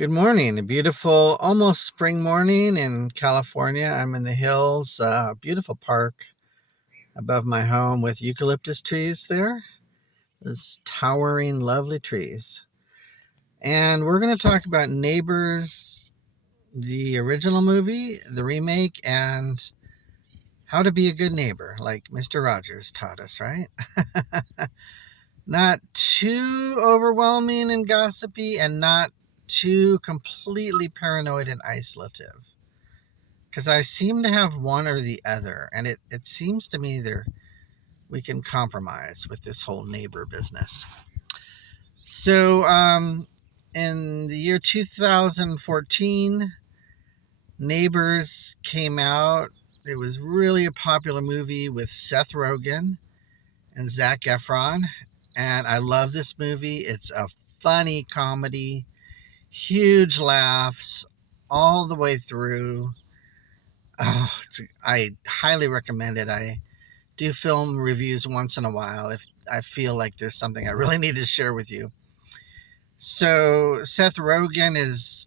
Good morning. A beautiful, almost spring morning in California. I'm in the hills, beautiful park above my home with eucalyptus trees there. Those towering, lovely trees. And we're going to talk about Neighbors, the original movie, the remake, and how to be a good neighbor, like Mr. Rogers taught us, right? Not too overwhelming and gossipy, and not too completely paranoid and isolative. Because I seem to have one or the other, and it seems to me there we can compromise with this whole neighbor business. So, in the year 2014, Neighbors came out. It was really a popular movie with Seth Rogen and Zac Efron, and I love this movie. It's a funny comedy, huge laughs all the way through. I highly recommend it. I do film reviews once in a while if I feel like there's something I really need to share with you. So Seth Rogen is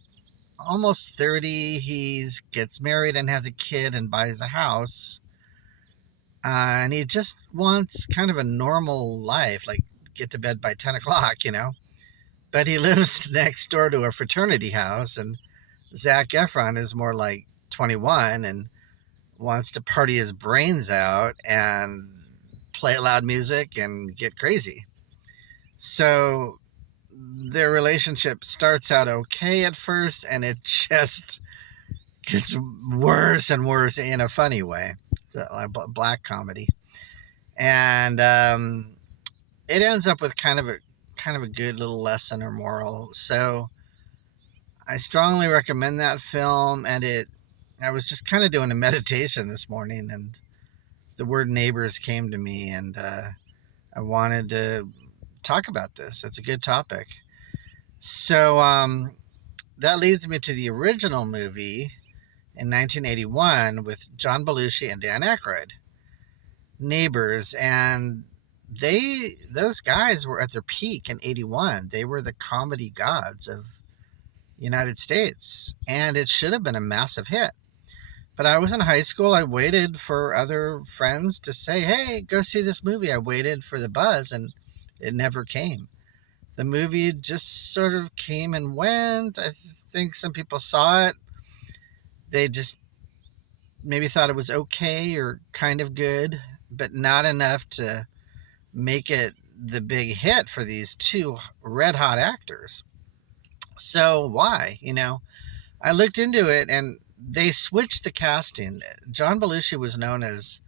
almost 30. He gets married and has a kid and buys a house. And he just wants kind of a normal life, like get to bed by 10 o'clock, But he lives next door to a fraternity house, and Zac Efron is more like 21 and wants to party his brains out and play loud music and get crazy. So their relationship starts out okay at first, and it just gets worse and worse in a funny way. It's a black comedy, and it ends up with kind of a good little lesson or moral. So I strongly recommend that film. And I was just kind of doing a meditation this morning, and the word neighbors came to me, and I wanted to talk about this. It's a good topic. So that leads me to the original movie in 1981 with John Belushi and Dan Aykroyd, Neighbors. And those guys were at their peak in 81. They were the comedy gods of the United States, and it should have been a massive hit. But I was in high school. I waited for other friends to say, hey, go see this movie. I waited for the buzz, and it never came. The movie just sort of came and went. I think some people saw it. They just maybe thought it was okay or kind of good, but not enough to make it the big hit for these two red hot actors. So why? I looked into it, and they switched the casting. John Belushi was known as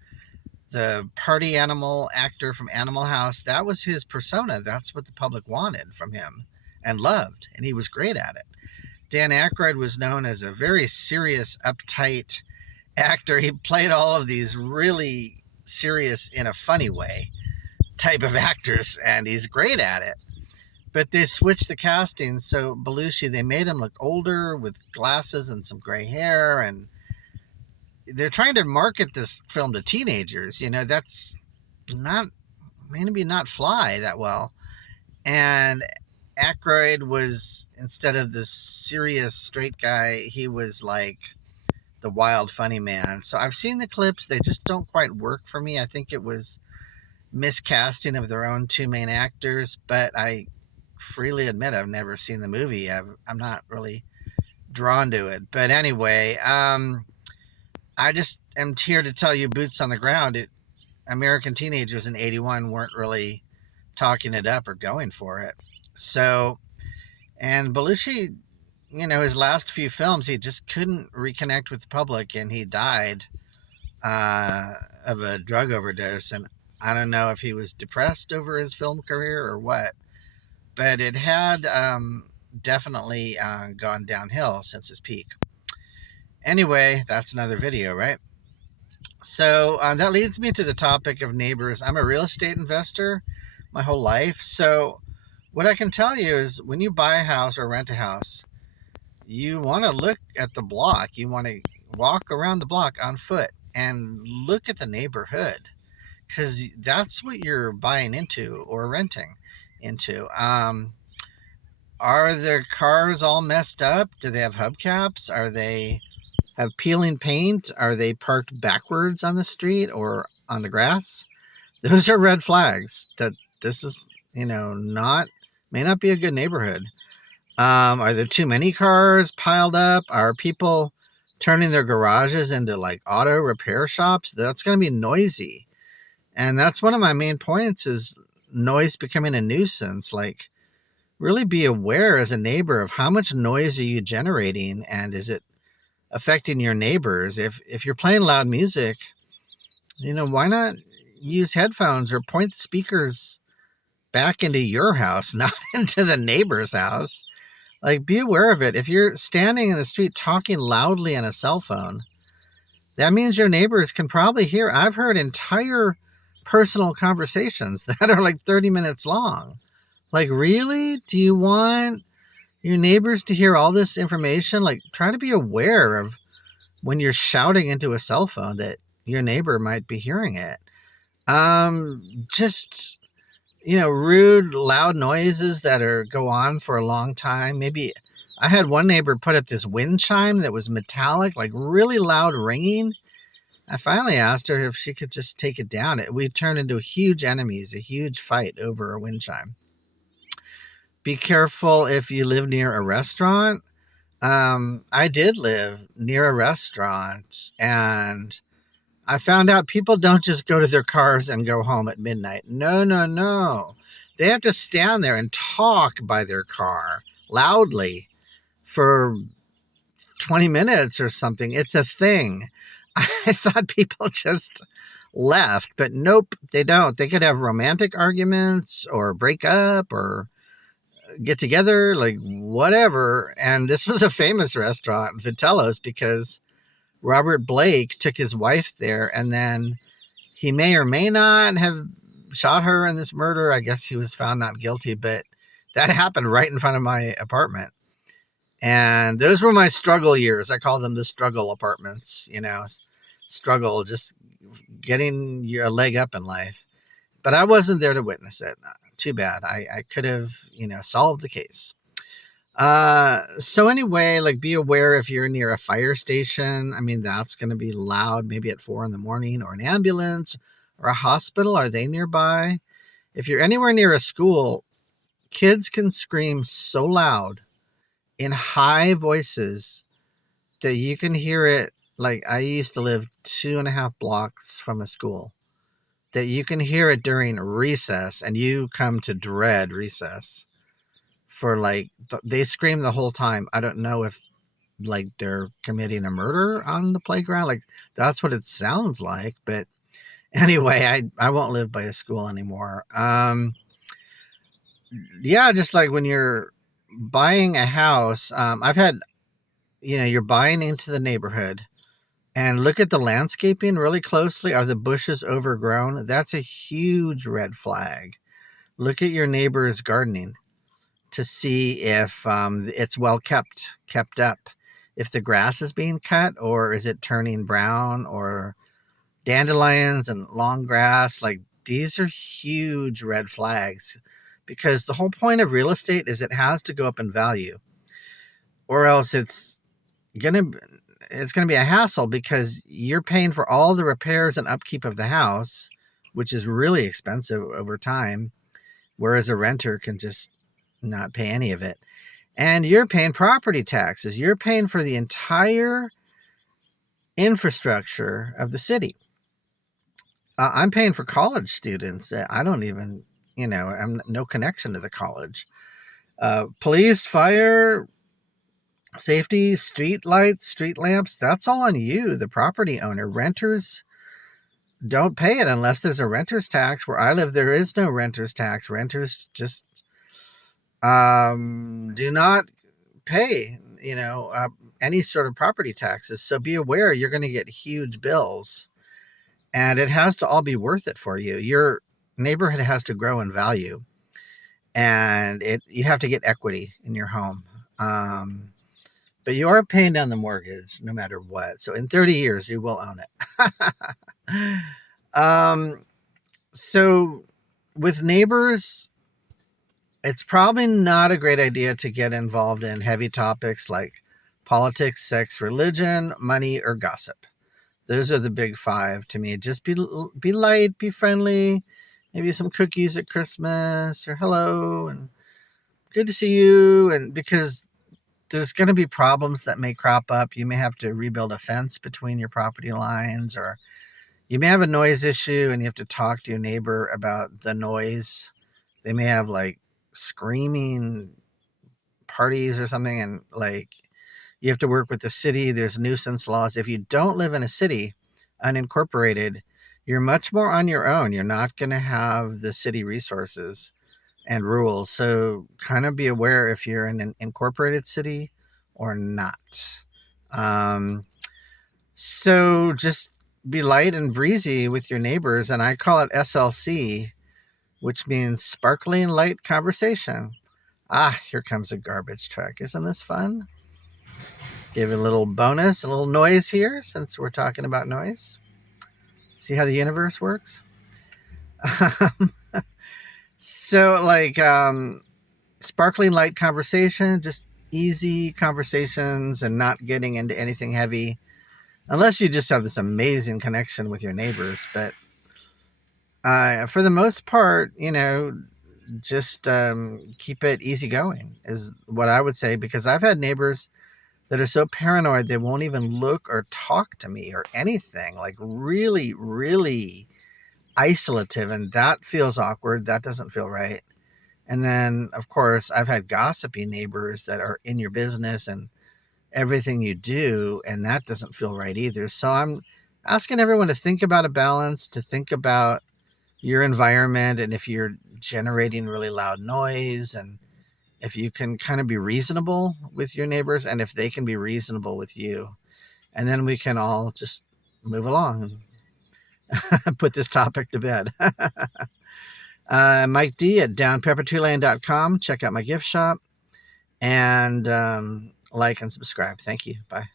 the party animal actor from Animal House. That was his persona. That's what the public wanted from him and loved, and he was great at it. Dan Aykroyd was known as a very serious, uptight actor. He played all of these really serious, in a funny way, type of actors, and he's great at it. But they switched the casting. So Belushi, they made him look older with glasses and some gray hair, and they're trying to market this film to teenagers. That's not maybe not fly that well. And Aykroyd was, instead of this serious straight guy, he was like the wild funny man. So I've seen the clips. They just don't quite work for me. I think it was miscasting of their own two main actors, but I freely admit I've never seen the movie. I'm not really drawn to it. But anyway, I just am here to tell you, boots on the ground, American teenagers in 81 weren't really talking it up or going for it. So, and Belushi, his last few films, he just couldn't reconnect with the public, and he died of a drug overdose. And I don't know if he was depressed over his film career or what, but it had definitely gone downhill since his peak. Anyway, that's another video, right? So that leads me to the topic of Neighbors. I'm a real estate investor my whole life. So what I can tell you is, when you buy a house or rent a house, you want to look at the block. You want to walk around the block on foot and look at the neighborhood, because that's what you're buying into or renting into. Are their cars all messed up? Do they have hubcaps? Are they have peeling paint? Are they parked backwards on the street or on the grass? Those are red flags that this is, not may not be a good neighborhood. Are there too many cars piled up? Are people turning their garages into like auto repair shops? That's going to be noisy. And that's one of my main points is noise becoming a nuisance. Like, really be aware as a neighbor of how much noise are you generating and is it affecting your neighbors? If you're playing loud music, why not use headphones or point the speakers back into your house, not into the neighbor's house? Like, be aware of it. If you're standing in the street talking loudly on a cell phone, that means your neighbors can probably hear. I've heard entire personal conversations that are like 30 minutes long. Like, really? Do you want your neighbors to hear all this information? Like, try to be aware of when you're shouting into a cell phone that your neighbor might be hearing it. Just, rude, loud noises that go on for a long time. Maybe I had one neighbor put up this wind chime that was metallic, like really loud ringing. I finally asked her if she could just take it down. We turned into huge enemies, a huge fight over a wind chime. Be careful if you live near a restaurant. I did live near a restaurant, and I found out people don't just go to their cars and go home at midnight. No, no, no. They have to stand there and talk by their car loudly for 20 minutes or something. It's a thing. I thought people just left, but nope, they don't. They could have romantic arguments or break up or get together, like whatever. And this was a famous restaurant, Vitello's, because Robert Blake took his wife there, and then he may or may not have shot her in this murder. I guess he was found not guilty, but that happened right in front of my apartment. And those were my struggle years. I call them the struggle apartments, struggle, just getting your leg up in life. But I wasn't there to witness it. Too bad. I could have, solved the case. So anyway, like, be aware if you're near a fire station. I mean, that's going to be loud, maybe at 4 a.m, or an ambulance or a hospital. Are they nearby? If you're anywhere near a school, kids can scream so loud in high voices that you can hear it. Like, I used to live 2.5 blocks from a school, that you can hear it during recess, and you come to dread recess. For like, they scream the whole time. I don't know if like they're committing a murder on the playground. Like, that's what it sounds like. But anyway, I won't live by a school anymore. Yeah, just like when you're buying a house, I've had, you're buying into the neighborhood and look at the landscaping really closely. Are the bushes overgrown? That's a huge red flag. Look at your neighbor's gardening to see if it's well kept up. If the grass is being cut, or is it turning brown, or dandelions and long grass. Like, these are huge red flags, because the whole point of real estate is it has to go up in value, or else it's gonna be a hassle, because you're paying for all the repairs and upkeep of the house, which is really expensive over time, whereas a renter can just not pay any of it. And you're paying property taxes. You're paying for the entire infrastructure of the city. I'm paying for college students. I don't even, I'm no connection to the college. Police, fire, safety, street lights, street lamps, that's all on you, the property owner. Renters don't pay it unless there's a renter's tax. Where I live, there is no renter's tax. Renters just do not pay, any sort of property taxes. So be aware, you're going to get huge bills, and it has to all be worth it for you. Your neighborhood has to grow in value, and you have to get equity in your home. But you are paying down the mortgage no matter what. So in 30 years, you will own it. So with neighbors, it's probably not a great idea to get involved in heavy topics like politics, sex, religion, money, or gossip. Those are the big five to me. Just be light, be friendly, maybe some cookies at Christmas or hello and good to see you. And because there's going to be problems that may crop up. You may have to rebuild a fence between your property lines, or you may have a noise issue and you have to talk to your neighbor about the noise. They may have like screaming parties or something, and like you have to work with the city. There's nuisance laws. If you don't live in a city, unincorporated, you're much more on your own. You're not going to have the city resources and rules. So kind of be aware if you're in an incorporated city or not. Um, so just be light and breezy with your neighbors. And I call it SLC, which means sparkling light conversation. Ah, here comes a garbage truck. Isn't this fun? Give it a little bonus, a little noise here since we're talking about noise. See how the universe works? So, like, sparkling light conversation, just easy conversations and not getting into anything heavy, unless you just have this amazing connection with your neighbors. But for the most part, just keep it easy going is what I would say, because I've had neighbors that are so paranoid they won't even look or talk to me or anything, like really, really isolative, and that feels awkward. That doesn't feel right. And then, of course, I've had gossipy neighbors that are in your business and everything you do, and that doesn't feel right either. So I'm asking everyone to think about a balance, to think about your environment, and if you're generating really loud noise, and if you can kind of be reasonable with your neighbors, and if they can be reasonable with you. And then we can all just move along and put this topic to bed. Mike D at downpeppertreeland.com. Check out my gift shop and like and subscribe. Thank you. Bye.